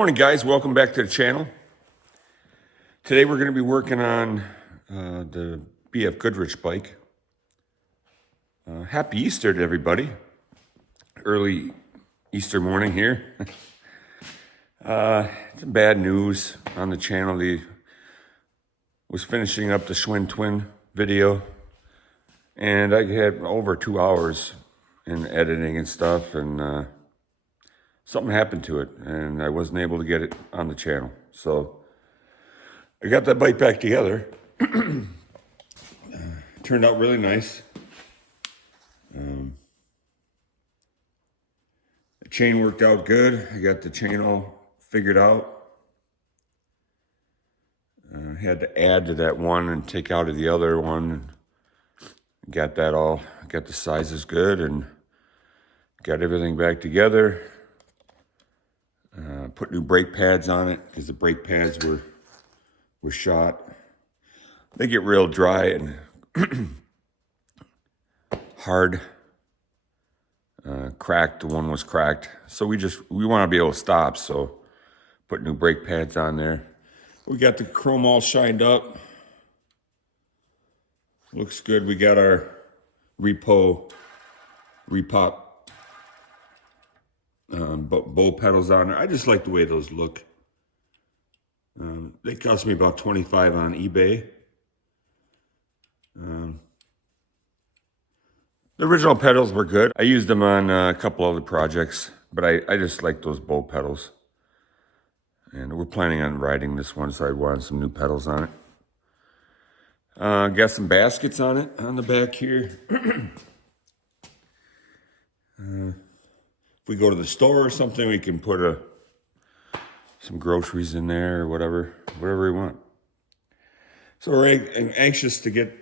morning, guys. Welcome back to the channel. Today we're going to be working on the BF Goodrich bike. Happy Easter to everybody. Early Easter morning here. Some bad news on the channel. He was finishing up the Schwinn Twin video, and I had over 2 hours in editing and stuff, and something happened to it, and I wasn't able to get it on the channel. So I got that bike back together. Turned out really nice. The chain worked out good. I got the chain all figured out. Had to add to that one and take out of the other one. Got that all, got the sizes good and got everything back together. Put new brake pads on it because the brake pads were shot. They get real dry and hard. Cracked, the one was cracked. So we want to be able to stop, so put new brake pads on there. We got the chrome all shined up. Looks good. We got our repop bow pedals on there. I just like the way those look. They cost me about $25 on eBay. The original pedals were good. I used them on a couple other projects, but I just like those bow pedals. And we're planning on riding this one, so I wanted some new pedals on it. Got some baskets on it on the back here. If we go to the store or something, we can put some groceries in there or whatever we want. So we're anxious to get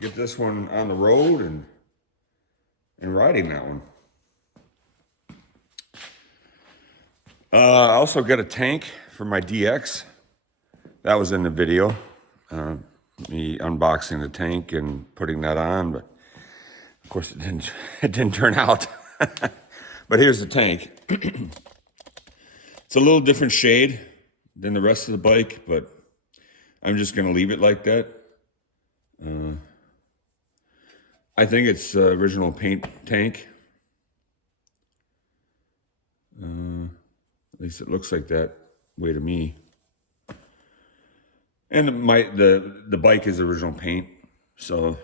this one on the road and riding that one. I also got a tank for my DX. That was in the video. Me unboxing the tank and putting that on, but of course it didn't turn out. But here's the tank. It's a little different shade than the rest of the bike, but I'm just gonna leave it like that. I think it's original paint tank. At least it looks like that way to me. And the bike is original paint, so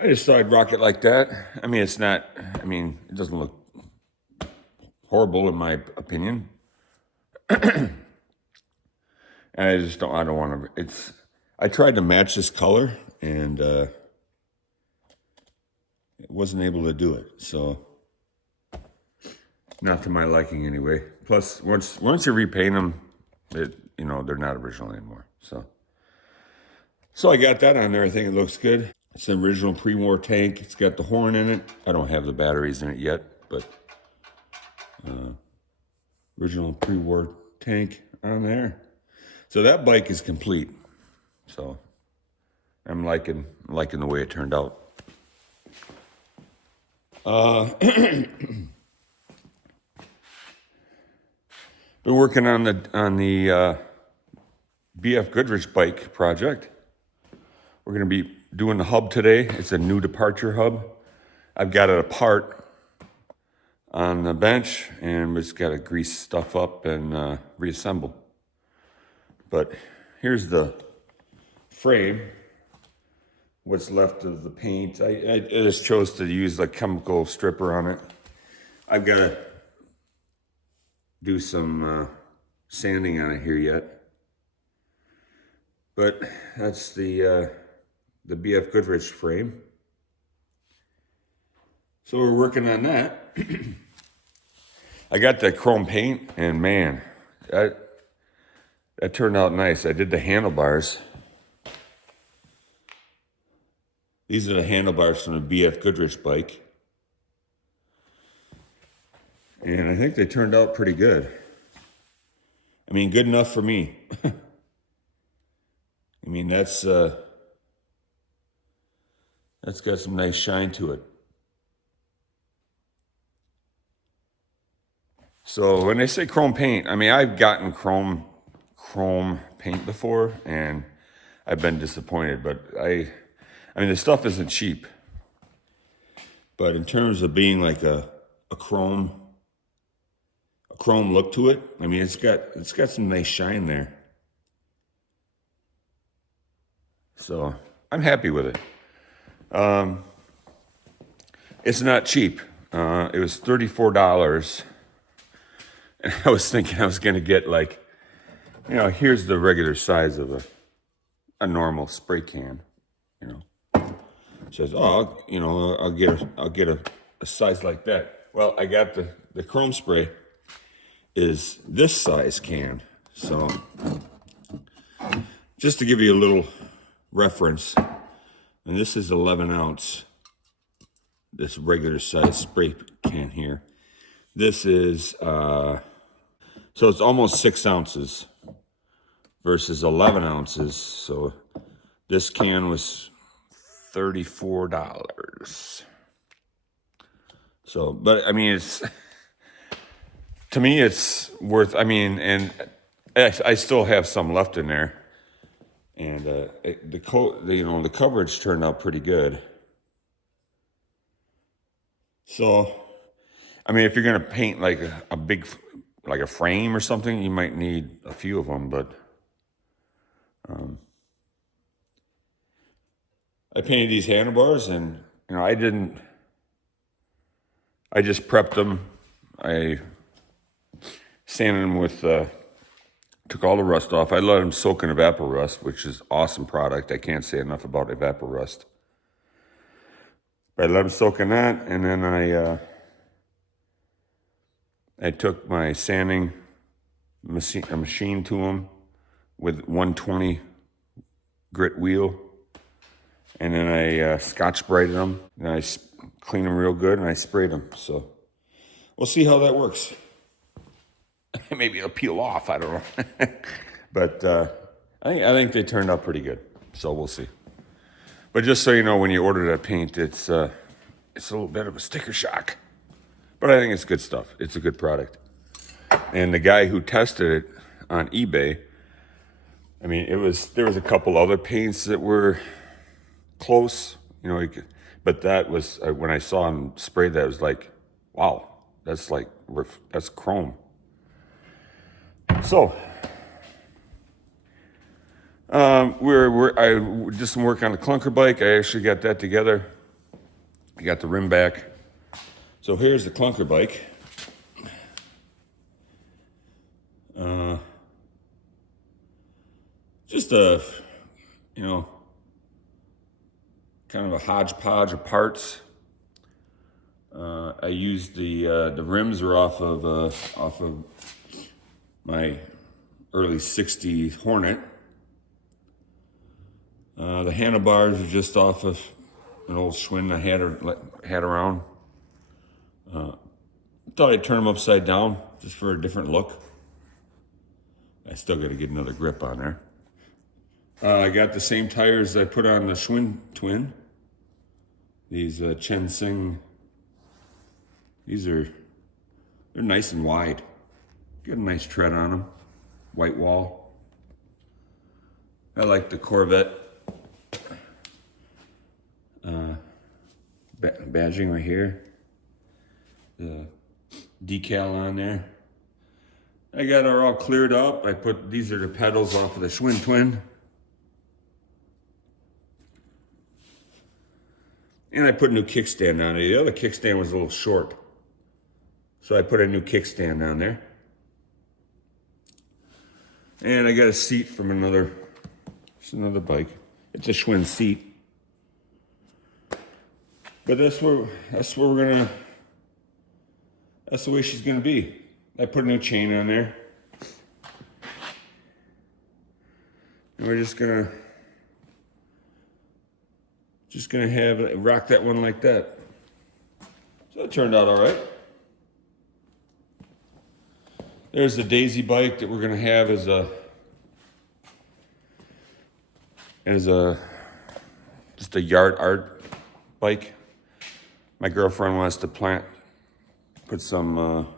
I just thought I'd rock it like that. I mean, it doesn't look horrible in my opinion. And I don't want to, I tried to match this color and wasn't able to do it, so not to my liking anyway. Plus, once you repaint them, they're not original anymore. So I got that on there. I think it looks good. It's an original pre-war tank. It's got the horn in it. I don't have the batteries in it yet, but original pre-war tank on there. So that bike is complete. So I'm liking the way it turned out. Been working on the BF Goodrich bike project. We're going to be doing the hub today. It's a new departure hub. I've got it apart on the bench, and we just got to grease stuff up and reassemble. But here's the frame. What's left of the paint. I just chose to use the chemical stripper on it. I've got to do some sanding on it here yet. But that's the BF Goodrich frame. So we're working on that. I got the chrome paint, and man, that turned out nice. I did the handlebars. These are the handlebars from the BF Goodrich bike. And I think they turned out pretty good. I mean, good enough for me. I mean, that's got some nice shine to it. So when they say chrome paint, I mean, I've gotten chrome paint before, and I've been disappointed. But I mean, the stuff isn't cheap. But in terms of being like a chrome look to it, I mean, it's got some nice shine there. So I'm happy with it. It's not cheap. It was $34. And I was thinking I was going to get like, here's the regular size of a normal spray can, It says, oh, I'll get a size like that. Well, I got the chrome spray is this size can. So just to give you a little reference, and this is 11 ounce, this regular size spray can here. This is, so it's almost 6 ounces versus 11 ounces. So this can was $34. So, but I mean, to me, it's worth, I mean, and I still have some left in there. And the coverage turned out pretty good. So, I mean, if you're going to paint like a big, like a frame or something, you might need a few of them, but I painted these handlebars, and I just prepped them. I sanded them with, took all the rust off. I let them soak in Evaporust, which is awesome product. I can't say enough about Evaporust. But I let them soak in that, and then I took my sanding machine to them with 120 grit wheel, and then I Scotch Brighted them, and I cleaned them real good, and I sprayed them. So we'll see how that works. Maybe it'll peel off. I don't know, but I think they turned out pretty good. So we'll see. But just so you know, when you order that paint, it's a little bit of a sticker shock. But I think it's good stuff. It's a good product. And the guy who tested it on eBay, I mean, there was a couple other paints that were close, but that was, when I saw him spray that, I was like, wow, that's chrome. So, I did some work on the Clunker bike. I actually got that together. I got the rim back. So here's the Clunker bike. Just a, kind of a hodgepodge of parts. I used the rims are off of my early '60s Hornet. The handlebars are just off of an old Schwinn I had around. Thought I'd turn them upside down just for a different look. I still got to get another grip on there. I got the same tires I put on the Schwinn Twin. These Chen Sing. They're nice and wide. Got a nice tread on them. White wall. I like the Corvette badging right here. The decal on there. I got her all cleared up. These are the pedals off of the Schwinn Twin. And I put a new kickstand on it. The other kickstand was a little short. So I put a new kickstand on there. And I got a seat from another bike. It's a Schwinn seat. But that's the way she's gonna be. I put a new chain on there. And we're just gonna rock that one like that. So it turned out all right. There's the Daisy bike that we're gonna have as just a yard art bike. My girlfriend wants to put some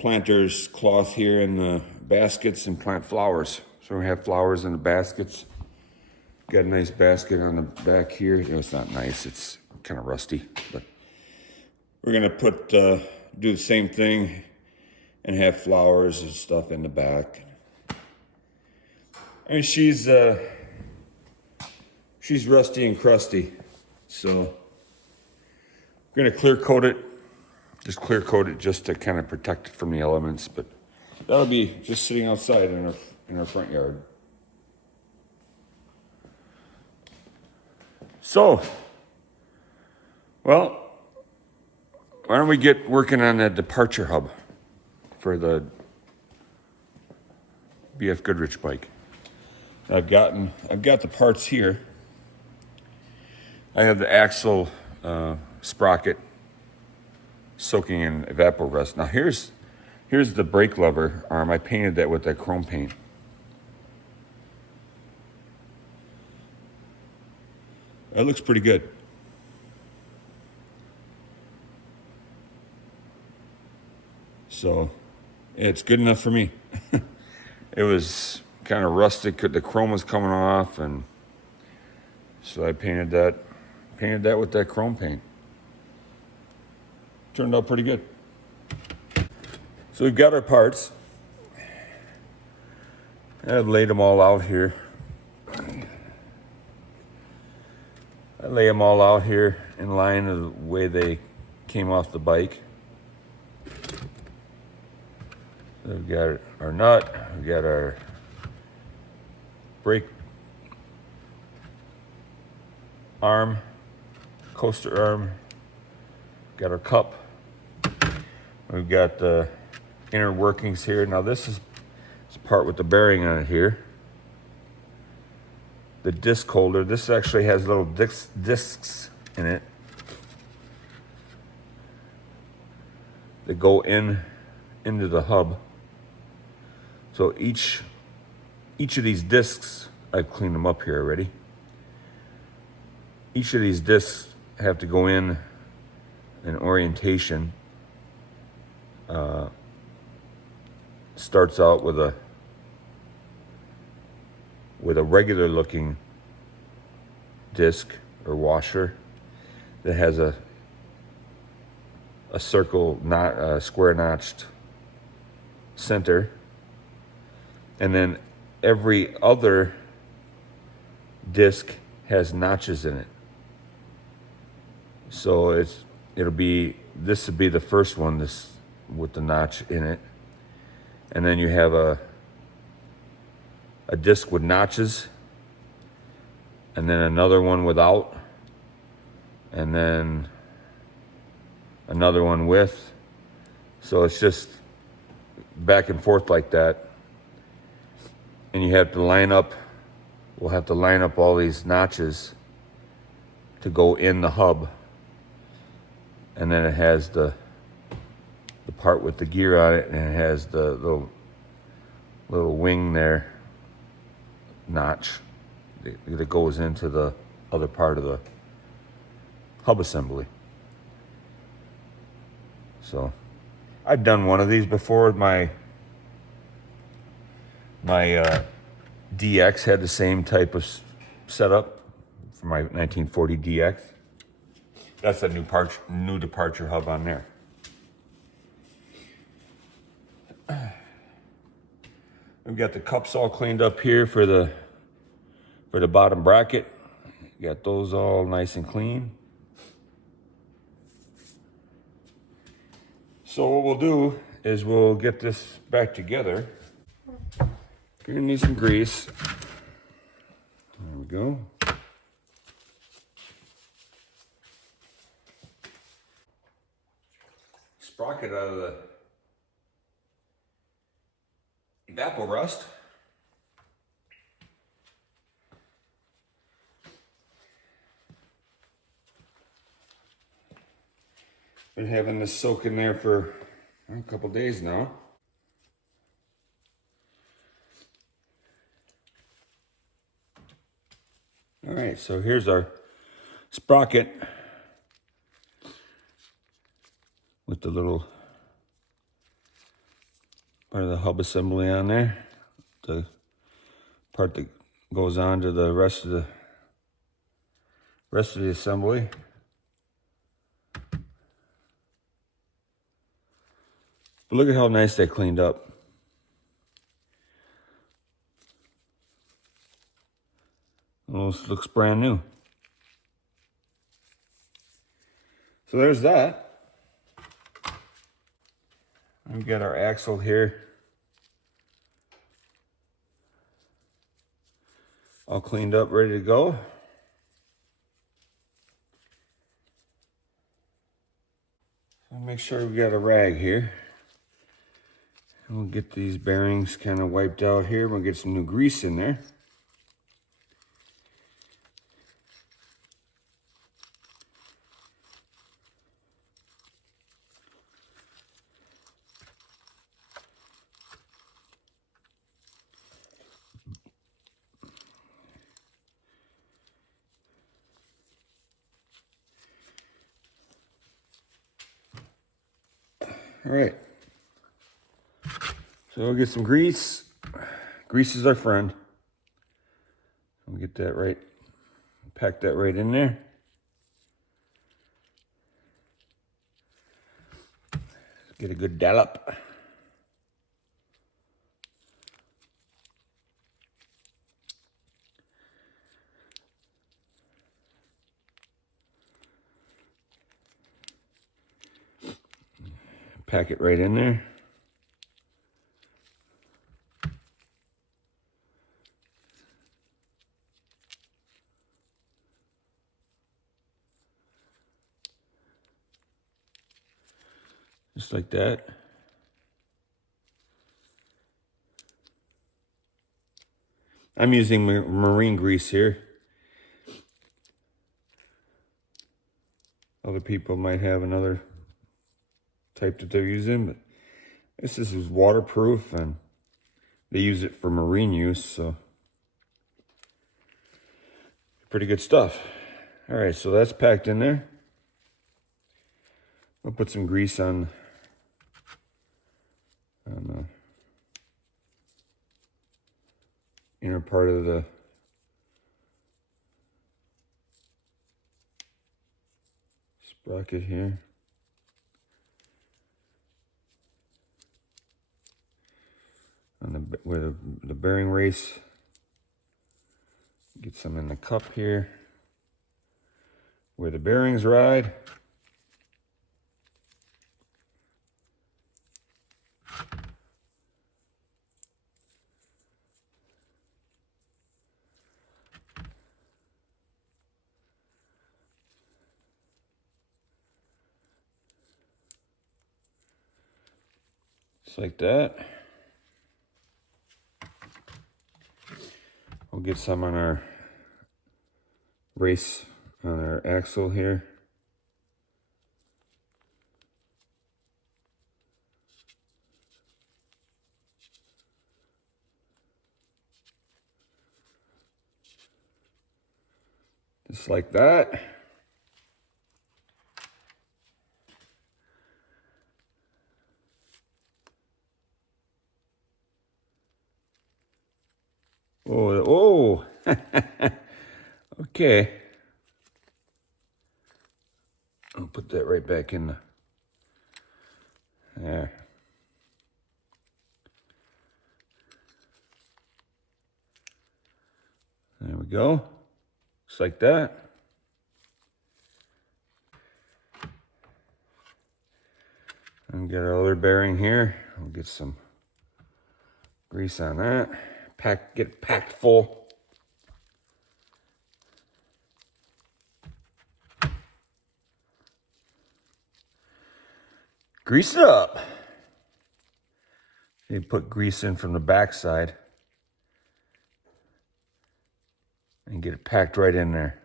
planter's cloth here in the baskets and plant flowers. So we have flowers in the baskets. Got a nice basket on the back here. It's not nice, it's kind of rusty, but we're gonna do the same thing and have flowers and stuff in the back. And she's rusty and crusty, so we're gonna clear coat it. Just clear coat it just to kind of protect it from the elements, but that'll be just sitting outside in our front yard. So, well, why don't we get working on that departure hub for the BF Goodrich bike? I've got the parts here. I have the axle sprocket soaking in evapo-rust. Now here's the brake lever arm. I painted that with that chrome paint. That looks pretty good. So it's good enough for me. It was kind of rustic. The chrome was coming off, and so I painted that with that chrome paint. Turned out pretty good. So we've got our parts. I've laid them all out here. I lay them all out here in line of the way they came off the bike. We've got our nut, we've got our brake arm, coaster arm, got our cup. We've got the inner workings here. Now this is part with the bearing on it here. The disc holder, this actually has little discs in it that go into the hub. So each of these discs, I've cleaned them up here already. Each of these discs have to go in an orientation. Starts out with a regular looking disc or washer that has a square notched center, and then every other disc has notches in it. So this would be the first one, this with the notch in it, and then you have a disc with notches, and then another one without, and then another one with. So it's just back and forth like that. And you have to we'll have to line up all these notches to go in the hub. And then it has the part with the gear on it, and it has the little wing there, notch that goes into the other part of the hub assembly. So I've done one of these before. My DX had the same type of setup for my 1940 DX. That's a new departure hub on there. We've got the cups all cleaned up here for the bottom bracket. Got those all nice and clean. So what we'll do is we'll get this back together. You're gonna need some grease. There we go. Sprocket out of the evapo-rust. Been having this soak in there for a couple days now. All right, so here's our sprocket with the little part of the hub assembly on there. The part that goes on to the rest of the assembly. But look at how nice that cleaned up. Almost looks brand new. So there's that. We've got our axle here. All cleaned up, ready to go. So make sure we got a rag here. And we'll get these bearings kind of wiped out here. We'll get some new grease in there. All right. So we'll get some grease. Grease is our friend. We'll get that right, pack that right in there. Get a good dollop. Pack it right in there. Just like that. I'm using marine grease here. Other people might have another type that they're using, but this is waterproof and they use it for marine use, so pretty good stuff. All right, so that's packed in there. We'll put some grease on the inner part of the sprocket here. On where the bearing race. Get some in the cup here. Where the bearings ride. Just like that. We'll get some on our race, on our axle here. Just like that. Oh, okay. I'll put that right back in there. There we go. Just like that. And get our other bearing here. We'll get some grease on that. Get it packed full. Grease it up. You put grease in from the back side and get it packed right in there.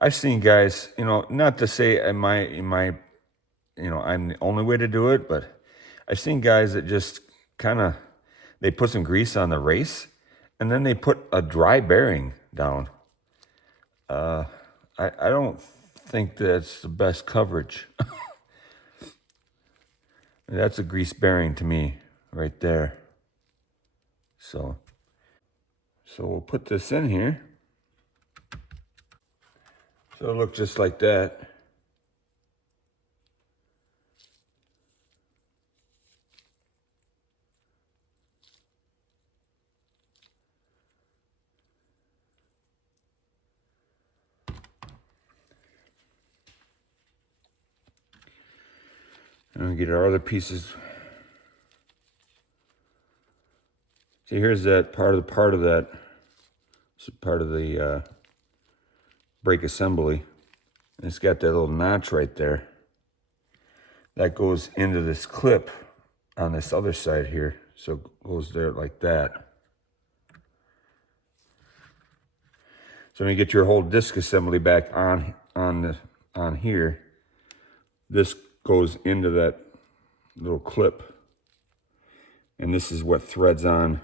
I've seen guys, not to say I'm the only way to do it, but I've seen guys that just they put some grease on the race and then they put a dry bearing down. I don't think that's the best coverage. That's a grease bearing to me right there. So we'll put this in here. So it'll look just like that. And we get our other pieces. See, here's that part of that. It's part of the brake assembly. And it's got that little notch right there. That goes into this clip on this other side here. So it goes there like that. So when you get your whole disc assembly back on here, this goes into that little clip. And this is what threads on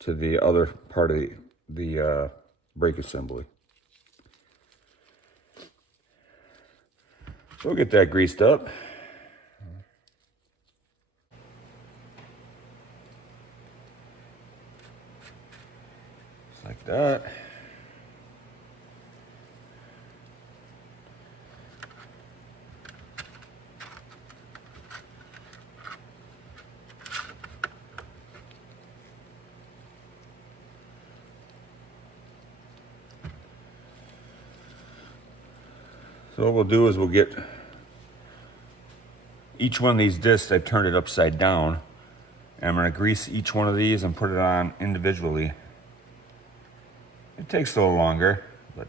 to the other part of the brake assembly. So we'll get that greased up. Just like that. So what we'll do is we'll get each one of these discs. I've turned it upside down, and I'm going to grease each one of these and put it on individually. It takes a little longer, but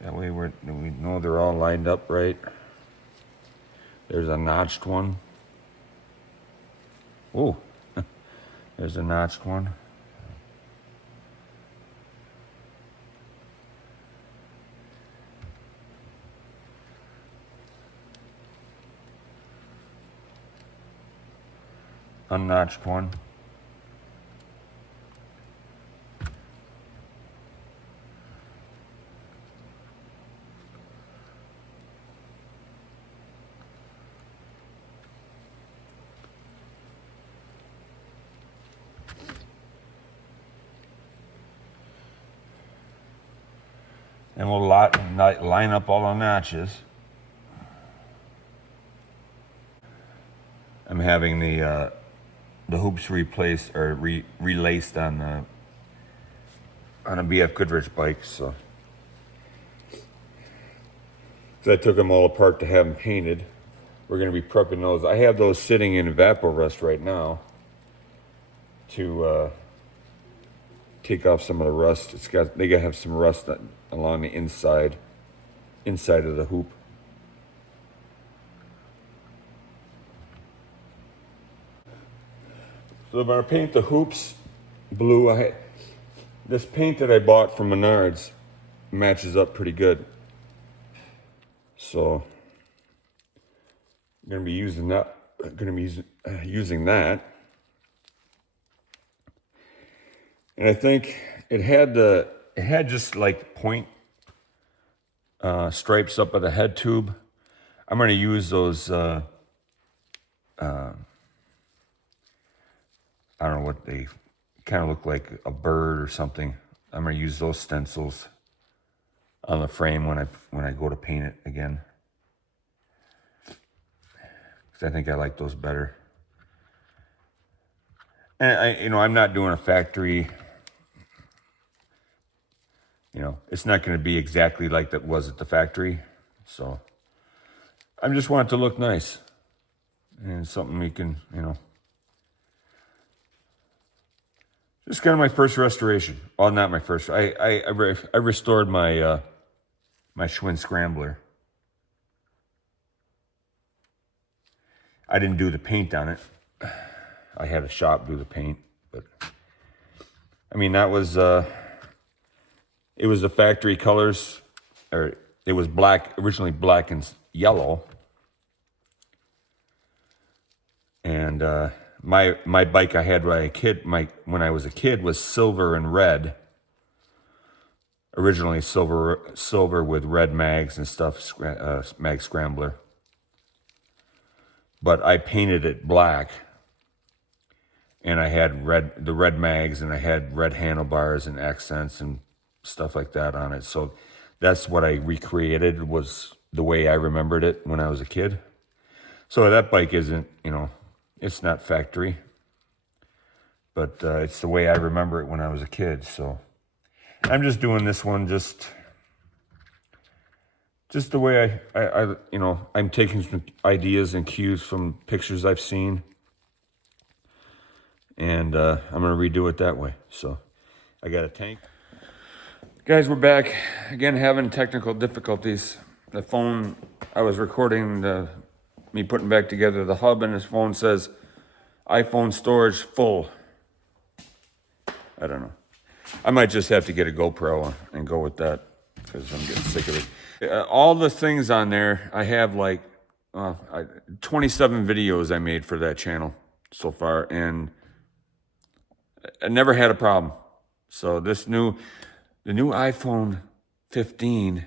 that way we know they're all lined up right. There's a notched one. Oh, there's a notched one. Unnotched one. And we'll line up all the notches. I'm having the hoops replaced or relaced on a BF Goodrich bike. So I took them all apart to have them painted. We're going to be prepping those. I have those sitting in Evapo-Rust right now to take off some of the rust. They got to have some rust along the inside of the hoop. So I'm going to paint the hoops blue. This paint that I bought from Menards matches up pretty good. So I'm going to be using that. Using that. And I think it had just like point stripes up at the head tube. I'm going to use those. I don't know what they kind of look like, a bird or something. I'm going to use those stencils on the frame when I go to paint it again, because I think I like those better. And I'm not doing a factory. It's not going to be exactly like that was at the factory. So I just want it to look nice and something we can, just kind of my first restoration. Well, not my first. I restored my my Schwinn Scrambler. I didn't do the paint on it. I had a shop do the paint, but I mean that was it was the factory colors, or it was black, originally black and yellow. And my bike I had when I was a kid was silver and red. Originally silver with red mags and stuff, mag scrambler. But I painted it black, and I had the red mags, and I had red handlebars and accents and stuff like that on it. So that's what I recreated, was the way I remembered it when I was a kid. So that bike isn't, it's not factory, but it's the way I remember it when I was a kid. So I'm just doing this one just the way I'm taking some ideas and cues from pictures I've seen, and I'm gonna redo it that way. So I got a tank. Guys, we're back again, having technical difficulties. The phone, I was recording me putting back together the hub, and his phone says iPhone storage full. I don't know. I might just have to get a GoPro and go with that, because I'm getting sick of it. All the things on there, I have 27 videos I made for that channel so far, and I never had a problem. So the new iPhone 15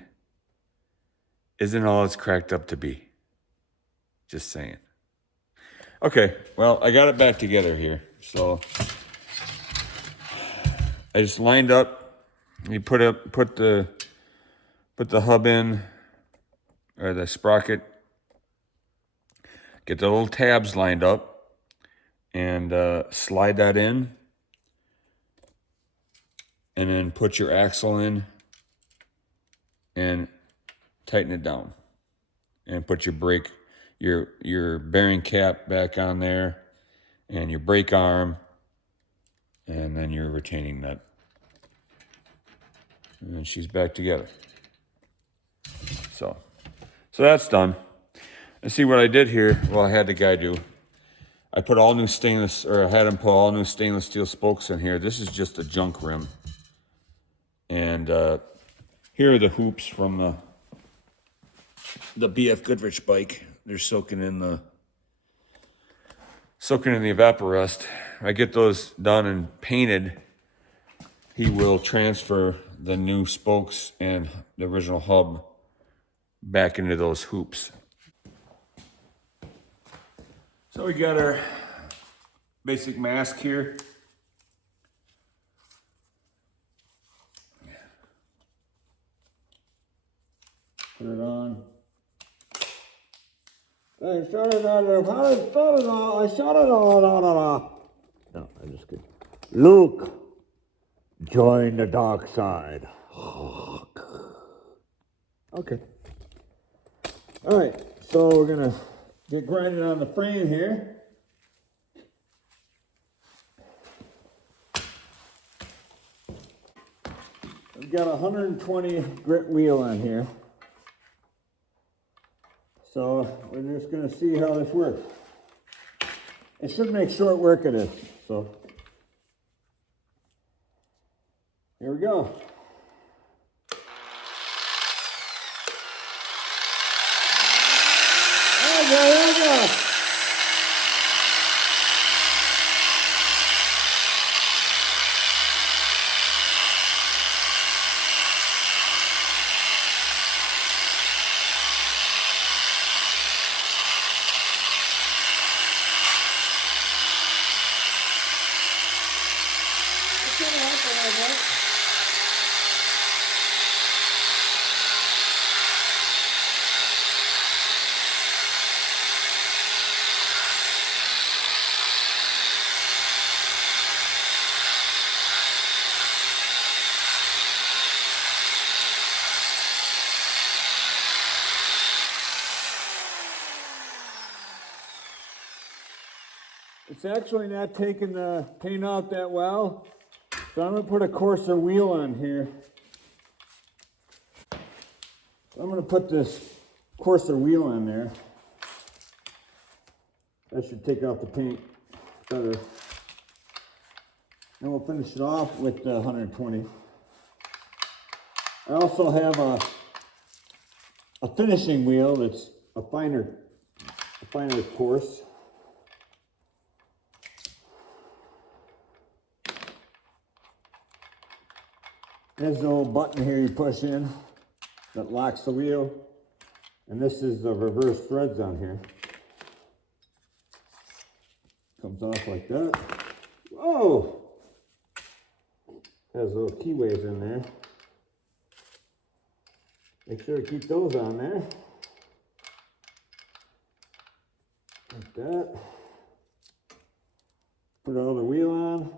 isn't all it's cracked up to be. Just saying. Okay, well, I got it back together here. So I just lined up. You put the hub in, or the sprocket. Get the little tabs lined up, and slide that in, and then put your axle in and tighten it down, and put your brake, your bearing cap back on there, and your brake arm, and then your retaining nut, and then she's back together. So that's done. And see what I did here, well, I had the guy do, I put all new I had him put all new stainless steel spokes in here. This is just a junk rim. And here are the hoops from the BF Goodrich bike. They're soaking in the evaporust. I get those done and painted. He will transfer the new spokes and the original hub back into those hoops. So we got our basic mask here. Put it on. I shot it on. I shot it on. No, I'm just kidding. Luke, join the dark side. Okay. All right, so we're gonna get grinding on the frame here. We've got a 120 grit wheel on here. So we're just gonna see how this works. It should make short work of this, so. Here we go. There we go. It's actually not taking the paint out that well, so I'm going to put a coarser wheel on here. I'm going to put this coarser wheel on there. That should take out the paint better. And we'll finish it off with the 120. I also have a finishing wheel that's a finer coarse. There's a little button here you push in that locks the wheel. And this is the reverse threads on here. Comes off like that. Whoa! Has little keyways in there. Make sure to keep those on there. Like that. Put the other wheel on.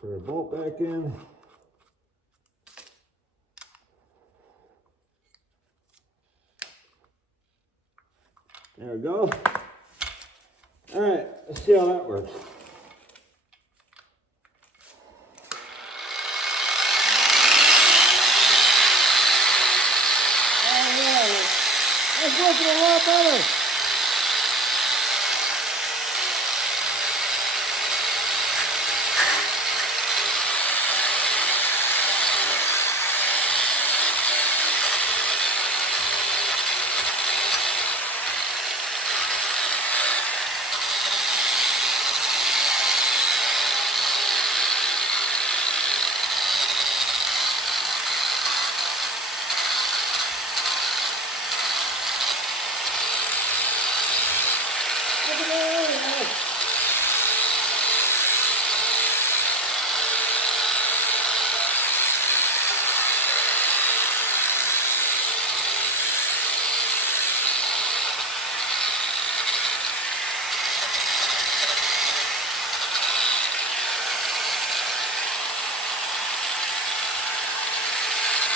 Put our bolt back in. There we go. All right, let's see how that works. Oh yeah, that's working a lot better.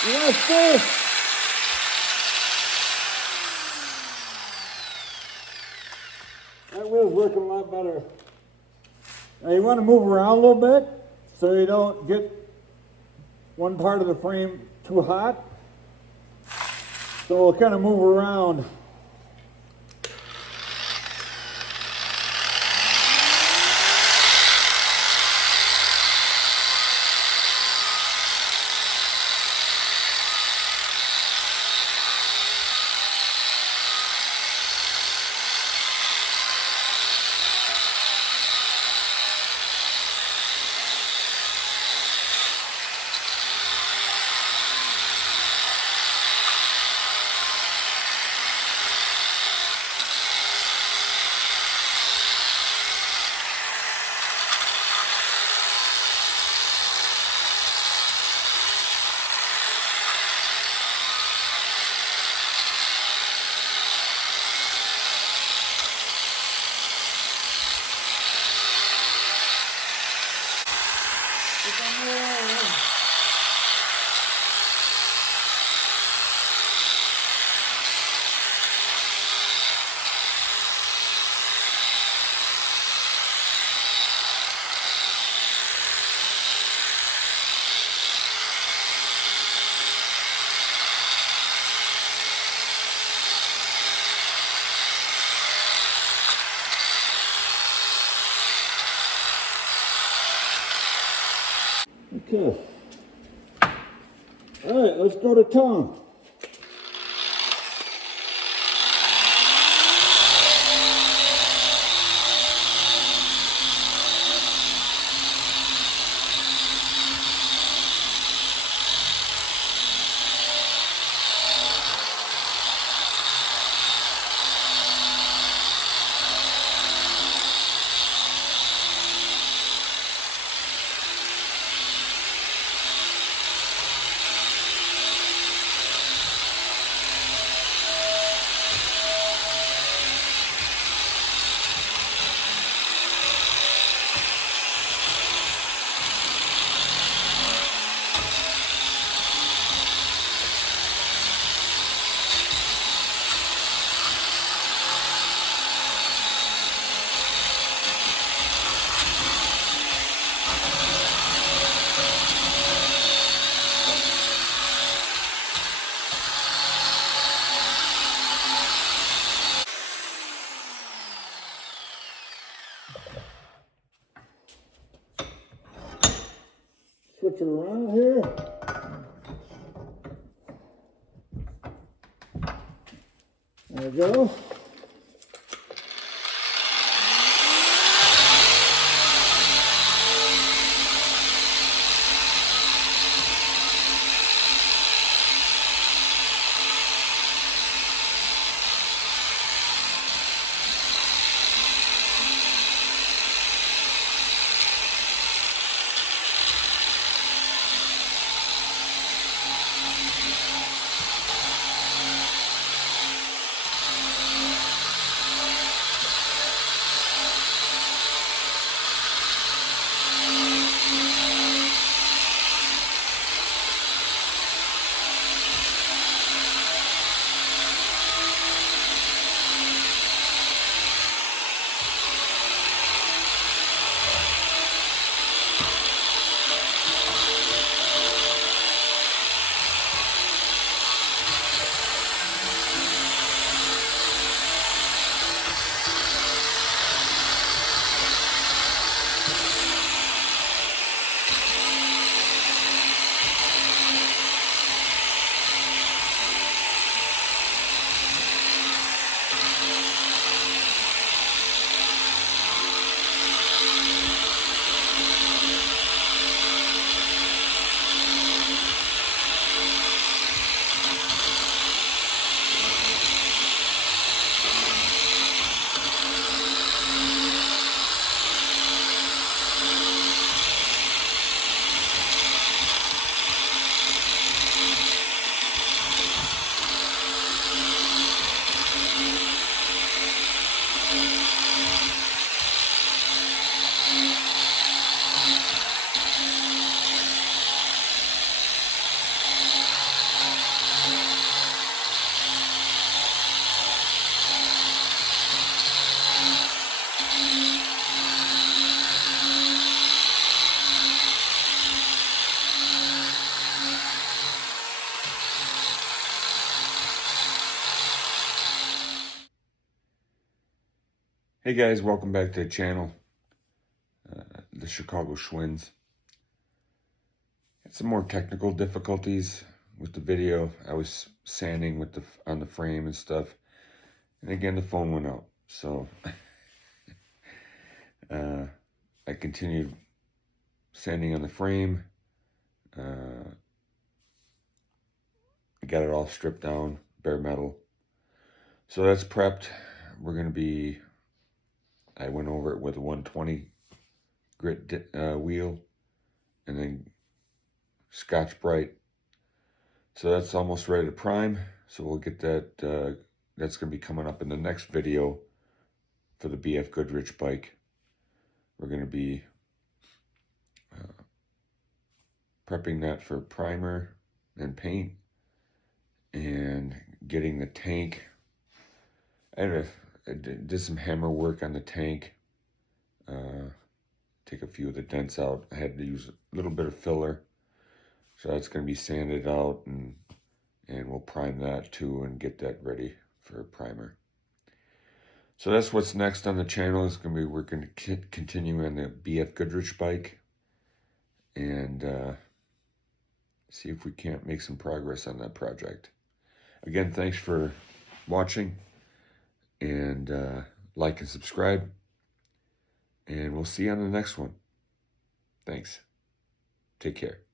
Yes, this. That wheel's working a lot better. Now you want to move around a little bit so you don't get one part of the frame too hot. So we'll kind of move around. Okay. All right, let's go to tongue. Switch it around here. There we go. Hey guys, welcome back to the channel. The Chicago Schwins. Had some more technical difficulties with the video. I was sanding with on the frame and stuff, and again the phone went out. So I continued sanding on the frame. I got it all stripped down, bare metal. So that's prepped. We're gonna be. I went over it with a 120 grit wheel, and then Scotch-Brite. So that's almost ready to prime. So we'll get that. That's going to be coming up in the next video for the BF Goodrich bike. We're going to be prepping that for primer and paint, and getting the tank. I did some hammer work on the tank. Take a few of the dents out. I had to use a little bit of filler. So that's going to be sanded out, and we'll prime that too and get that ready for a primer. So that's what's next on the channel. Is going to be, we're going to continue on the BF Goodrich bike and see if we can't make some progress on that project. Again, thanks for watching, and like and subscribe, and we'll see you on the next one. Thanks. Take care.